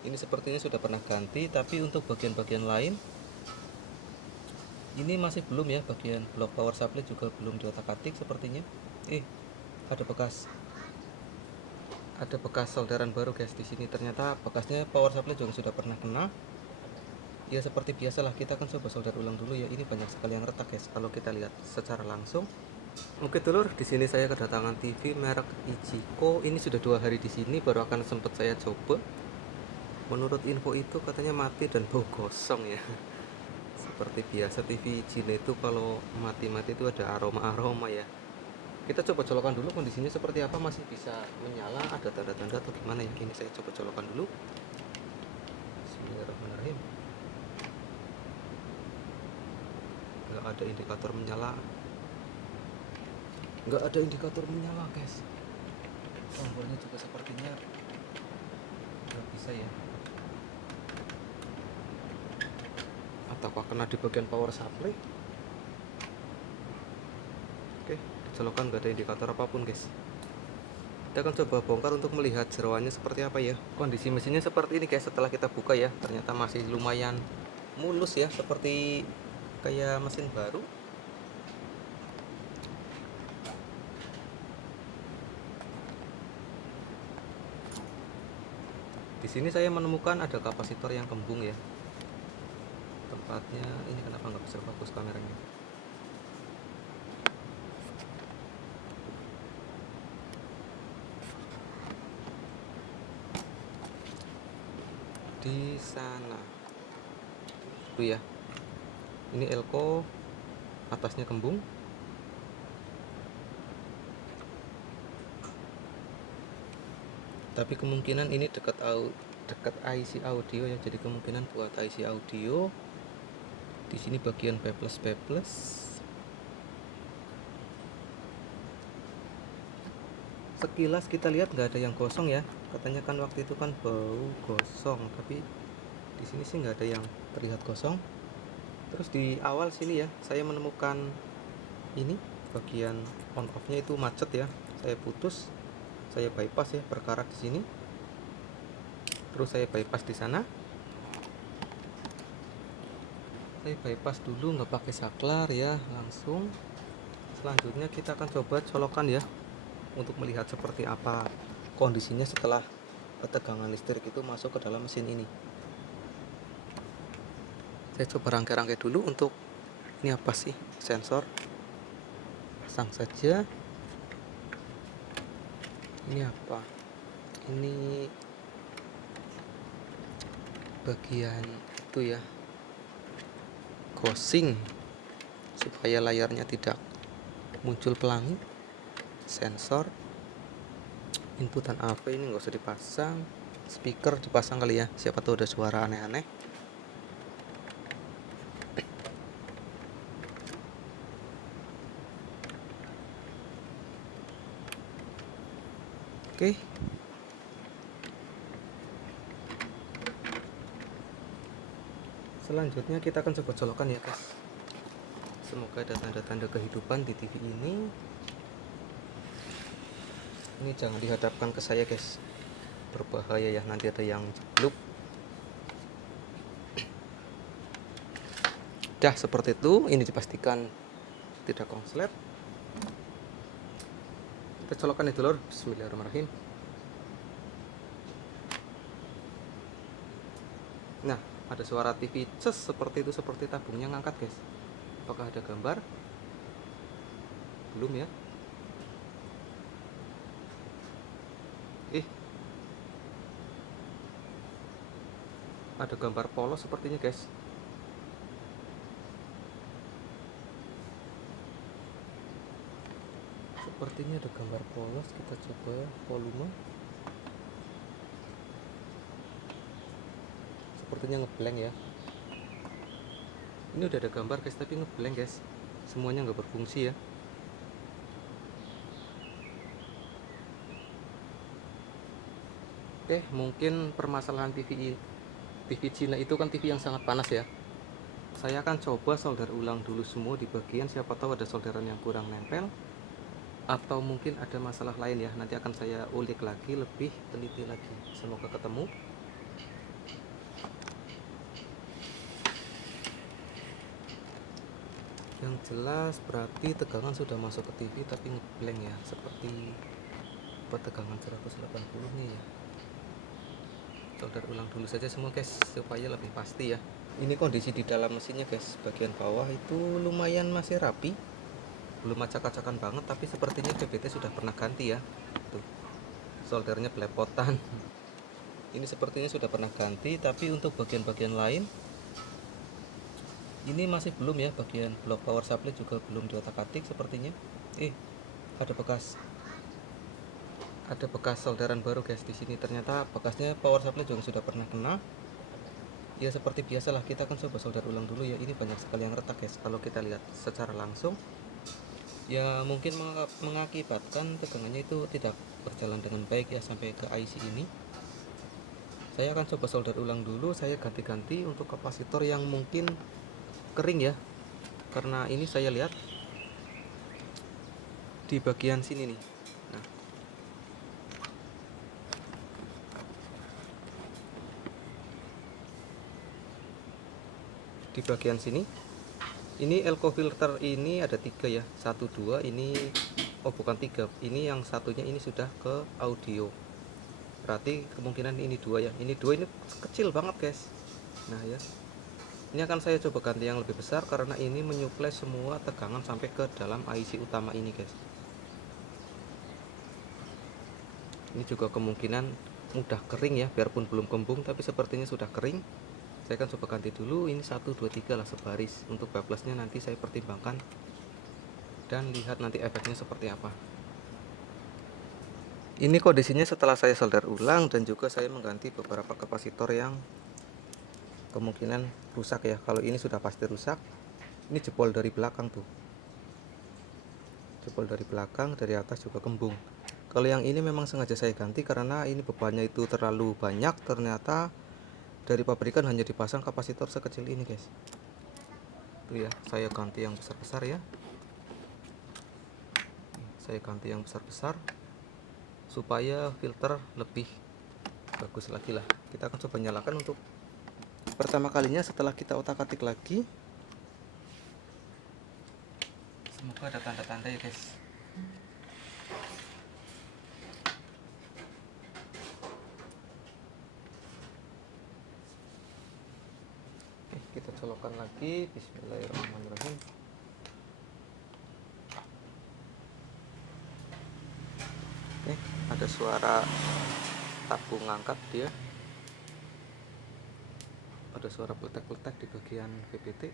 Ini sepertinya sudah pernah ganti, tapi untuk bagian-bagian lain ini masih belum ya. Bagian blok power supply juga belum diotak-atik sepertinya. Ada bekas solderan baru guys di sini. Ternyata bekasnya power supply juga sudah pernah kena. Ya seperti biasalah, kita akan coba solder ulang dulu ya. Ini banyak sekali yang retak guys kalau kita lihat secara langsung. Oke dulur, di sini saya kedatangan TV merek Ichiko. Ini sudah 2 hari di sini, baru akan sempat saya coba. Menurut info itu katanya mati dan bau gosong ya. Seperti biasa TV Cina itu kalau mati-mati itu ada aroma-aroma ya. Kita coba colokan dulu kondisinya seperti apa, masih bisa menyala, ada tanda-tanda atau gimana ya. Ini saya coba colokan dulu. Bismillahirrahmanirrahim. Nggak ada indikator menyala. Nggak ada indikator menyala guys. Tombolnya juga sepertinya nggak bisa ya. Ataukah kena di bagian power supply? Oke, dicolokan nggak ada indikator apapun guys. Kita akan coba bongkar untuk melihat jeroannya seperti apa ya. Kondisi mesinnya seperti ini guys. Setelah kita buka ya, ternyata masih lumayan mulus ya, seperti kayak mesin baru. Di sini saya menemukan ada kapasitor yang kembung ya. Tempatnya ini kenapa nggak bisa fokus kameranya? Di sana tuh ya. Ini elko, atasnya kembung. Tapi kemungkinan ini dekat IC audio ya, jadi kemungkinan buat IC audio. Di sini bagian peples. Sekilas kita lihat nggak ada yang gosong ya. Katanya kan waktu itu kan bau gosong, tapi di sini sih nggak ada yang terlihat gosong. Terus di awal sini ya, saya menemukan ini bagian on off-nya itu macet ya. Saya putus, saya bypass ya, berkarat di sini. Terus saya bypass di sana. Saya bypass dulu, nggak pakai saklar ya, langsung. Selanjutnya kita akan coba colokan ya, untuk melihat seperti apa kondisinya setelah ketegangan listrik itu masuk ke dalam mesin ini. Saya coba rangkai-rangkai dulu untuk ini apa sih, sensor. Pasang saja. Ini apa? Ini bagian itu ya, gosing supaya layarnya tidak muncul pelangi. Sensor inputan AV ini nggak usah dipasang. Speaker dipasang kali ya, siapa tahu ada suara aneh-aneh. Oke, selanjutnya kita akan coba colokan ya guys. Semoga ada tanda-tanda kehidupan di TV ini. Ini jangan dihadapkan ke saya guys, berbahaya ya, nanti ada yang jeblok. Dah seperti itu, ini dipastikan tidak konslet. Kita colokan itu lor. Bismillahirrahmanirrahim. Nah, ada suara TV ces seperti itu, seperti tabungnya ngangkat guys. Apakah ada gambar? Belum ya. Ada gambar polos sepertinya guys. Sepertinya ada gambar polos. Kita coba volume. Sepertinya ngeblank ya. Ini udah ada gambar guys, tapi ngeblank guys. Semuanya nggak berfungsi ya. Oke, mungkin permasalahan TV Cina itu kan TV yang sangat panas ya. Saya akan coba solder ulang dulu semua di bagian, siapa tahu ada solderan yang kurang nempel, atau mungkin ada masalah lain ya. Nanti akan saya ulik lagi, lebih teliti lagi. Semoga ketemu. Yang jelas berarti tegangan sudah masuk ke TV tapi ngeblank ya, seperti tegangan 180 nih ya. Solder ulang dulu saja semua guys supaya lebih pasti ya. Ini kondisi di dalam mesinnya guys, bagian bawah itu lumayan masih rapi, belum acak-acakan banget, tapi sepertinya PBT sudah pernah ganti ya. Tuh, soldernya belepotan. Ini sepertinya sudah pernah ganti, tapi untuk bagian-bagian lain ini masih belum ya. Bagian blok power supply juga belum diotak-atik sepertinya. Ada bekas solderan baru guys di sini. Ternyata bekasnya power supply juga sudah pernah kena. Ya seperti biasalah, kita akan coba solder ulang dulu ya. Ini banyak sekali yang retak guys kalau kita lihat secara langsung. Ya mungkin mengakibatkan tegangannya itu tidak berjalan dengan baik ya sampai ke IC ini. Saya akan coba solder ulang dulu. Saya ganti-ganti untuk kapasitor yang mungkin kering ya, karena ini saya lihat di bagian sini nih. Nah, di bagian sini ini elco filter ini ada 3 ya, 1 2 ini, oh bukan 3, ini yang satunya ini sudah ke audio, berarti kemungkinan ini 2 ya. Ini 2 ini kecil banget guys. Nah ya, ini akan saya coba ganti yang lebih besar karena ini menyuplai semua tegangan sampai ke dalam IC utama ini guys. Ini juga kemungkinan mudah kering ya, biarpun belum kembung tapi sepertinya sudah kering. Saya akan coba ganti dulu. Ini 1 2 3 lah sebaris. Untuk bablasnya nanti saya pertimbangkan dan lihat nanti efeknya seperti apa. Ini kondisinya setelah saya solder ulang dan juga saya mengganti beberapa kapasitor yang kemungkinan rusak ya. Kalau ini sudah pasti rusak. Ini jebol dari belakang tuh, jebol dari belakang, dari atas juga kembung. Kalau yang ini memang sengaja saya ganti karena ini bebannya itu terlalu banyak. Ternyata dari pabrikan hanya dipasang kapasitor sekecil ini guys. Tuh ya, saya ganti yang besar-besar ya. Saya ganti yang besar-besar supaya filter lebih bagus lagi lah. Kita akan coba nyalakan untuk pertama kalinya setelah kita otak-atik lagi. Semoga ada tanda-tanda ya guys. Kita colokkan lagi. Bismillahirrahmanirrahim. Ada suara tabung ngangkat dia. Ada suara peletek-peletek di bagian VBT.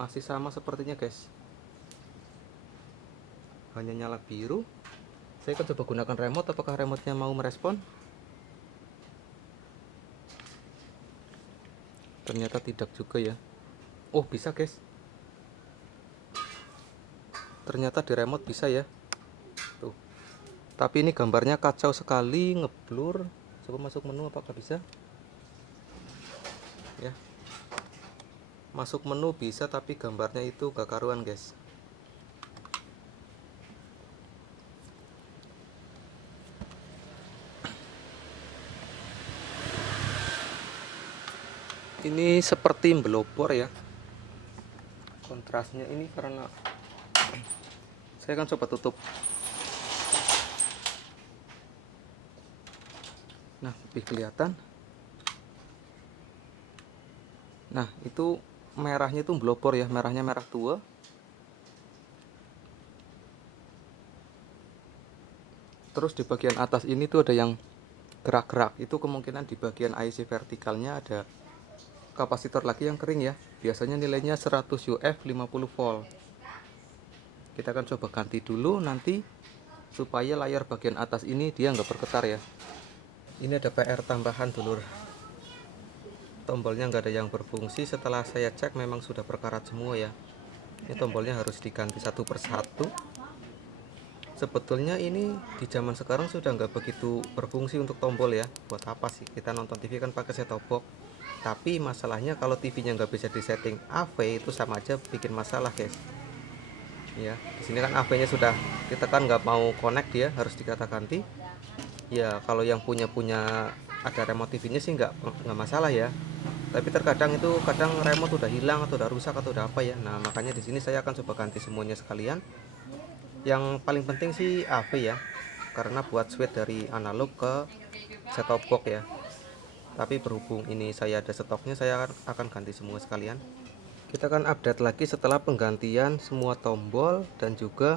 Masih sama sepertinya guys, hanya nyala biru. Saya akan coba gunakan remote. Apakah remote-nya mau merespon? Ternyata tidak juga ya. Oh bisa guys, ternyata di remote bisa ya. Tuh, tapi ini gambarnya kacau sekali, ngeblur. Coba masuk menu apakah bisa ya. Masuk menu bisa tapi gambarnya itu gak karuan guys. Ini seperti belobor ya kontrasnya ini, karena saya akan coba tutup. Nah, lebih kelihatan. Nah, itu merahnya itu belobor ya, merahnya merah tua. Terus di bagian atas ini tuh ada yang gerak-gerak. Itu kemungkinan di bagian IC vertikalnya ada kapasitor lagi yang kering ya. Biasanya nilainya 100 UF 50 volt. Kita akan coba ganti dulu nanti supaya layar bagian atas ini dia nggak bergetar ya. Ini ada PR tambahan dulur. Tombolnya nggak ada yang berfungsi. Setelah saya cek memang sudah berkarat semua ya. Ini tombolnya harus diganti satu persatu. Sebetulnya ini di zaman sekarang sudah nggak begitu berfungsi untuk tombol ya. Buat apa sih kita nonton TV kan pakai set top box. Tapi masalahnya kalau TV-nya nggak bisa disetting AV itu sama aja bikin masalah guys. Ya, di sini kan AV-nya sudah ditekan nggak mau connect dia, harus dikata-ganti. Ya, kalau yang punya ada remote TV-nya sih nggak masalah ya. Tapi terkadang itu kadang remote udah hilang atau udah rusak atau udah apa ya. Nah, makanya di sini saya akan coba ganti semuanya sekalian. Yang paling penting sih AV ya, karena buat switch dari analog ke set top box ya. Tapi berhubung ini saya ada stoknya, saya akan ganti semua sekalian. Kita akan update lagi setelah penggantian semua tombol, dan juga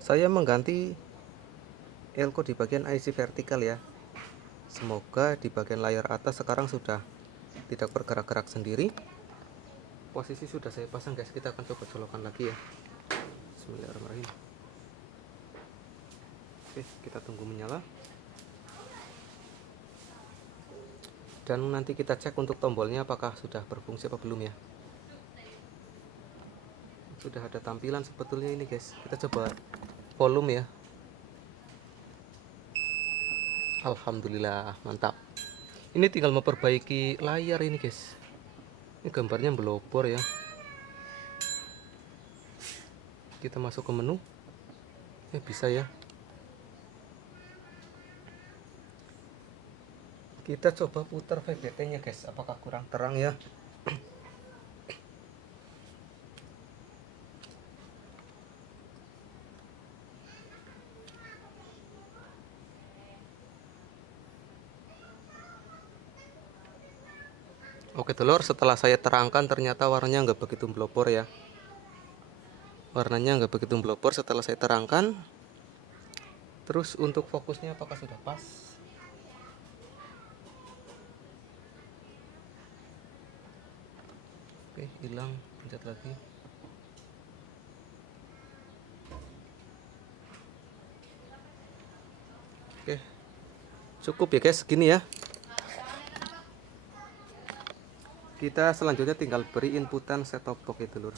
saya mengganti elko di bagian IC vertikal ya. Semoga di bagian layar atas sekarang sudah tidak bergerak-gerak sendiri. Posisi sudah saya pasang guys, kita akan coba colokan lagi ya. Bismillahirrahmanirrahim. Oke, kita tunggu menyala. Dan nanti kita cek untuk tombolnya apakah sudah berfungsi apa belum ya. Sudah ada tampilan sebetulnya ini guys. Kita coba volume ya. Alhamdulillah, mantap. Ini tinggal memperbaiki layar ini guys. Ini gambarnya melopor ya. Kita masuk ke menu. Bisa ya. Kita coba putar VBT nya guys, apakah kurang terang ya. Oke telur, setelah saya terangkan ternyata warnanya nggak begitu melopor ya. Warnanya nggak begitu melopor setelah saya terangkan. Terus untuk fokusnya apakah sudah pas? Oke, hilang, pencet lagi. Oke, cukup ya guys, segini ya. Kita selanjutnya tinggal beri inputan set top box itu lur.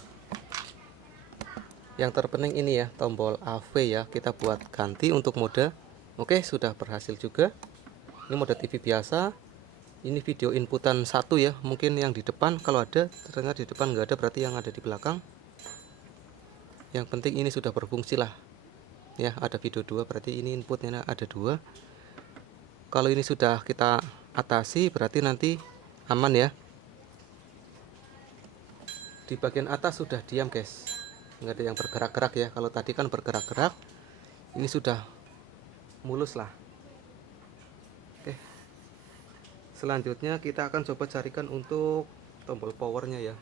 Yang terpenting ini ya, tombol AV ya, kita buat ganti untuk mode. Oke, sudah berhasil juga. Ini mode TV biasa. Ini video inputan 1 ya, mungkin yang di depan kalau ada, ternyata di depan nggak ada, berarti yang ada di belakang. Yang penting ini sudah berfungsi lah. Ya, ada video 2, berarti ini inputnya ada 2. Kalau ini sudah kita atasi, berarti nanti aman ya. Di bagian atas sudah diam guys, nggak ada yang bergerak-gerak ya. Kalau tadi kan bergerak-gerak, ini sudah mulus lah. Oke, selanjutnya kita akan coba carikan untuk tombol powernya ya.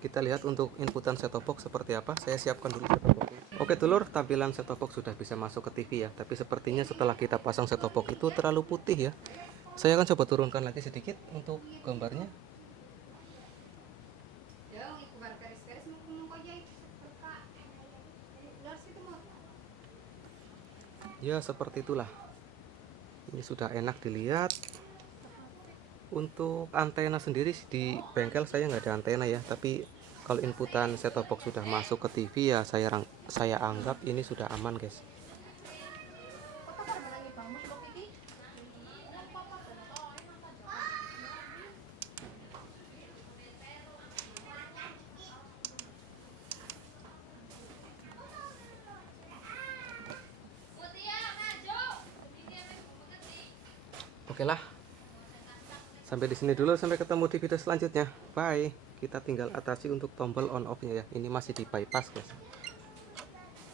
Kita lihat untuk inputan set top box seperti apa. Saya siapkan dulu set top boxnya. Oke telur, tampilan set top box sudah bisa masuk ke TV ya. Tapi sepertinya setelah kita pasang set top box itu terlalu putih ya. Saya akan coba turunkan lagi sedikit untuk gambarnya. Ya seperti itulah. Ini sudah enak dilihat. Untuk antena sendiri di bengkel saya nggak ada antena ya, tapi kalau inputan set top box sudah masuk ke TV ya, saya anggap ini sudah aman guys. Oke lah, sampai di sini dulu, sampai ketemu di video selanjutnya. Bye. Kita tinggal atasi untuk tombol on off nya ya. Ini masih di bypass guys.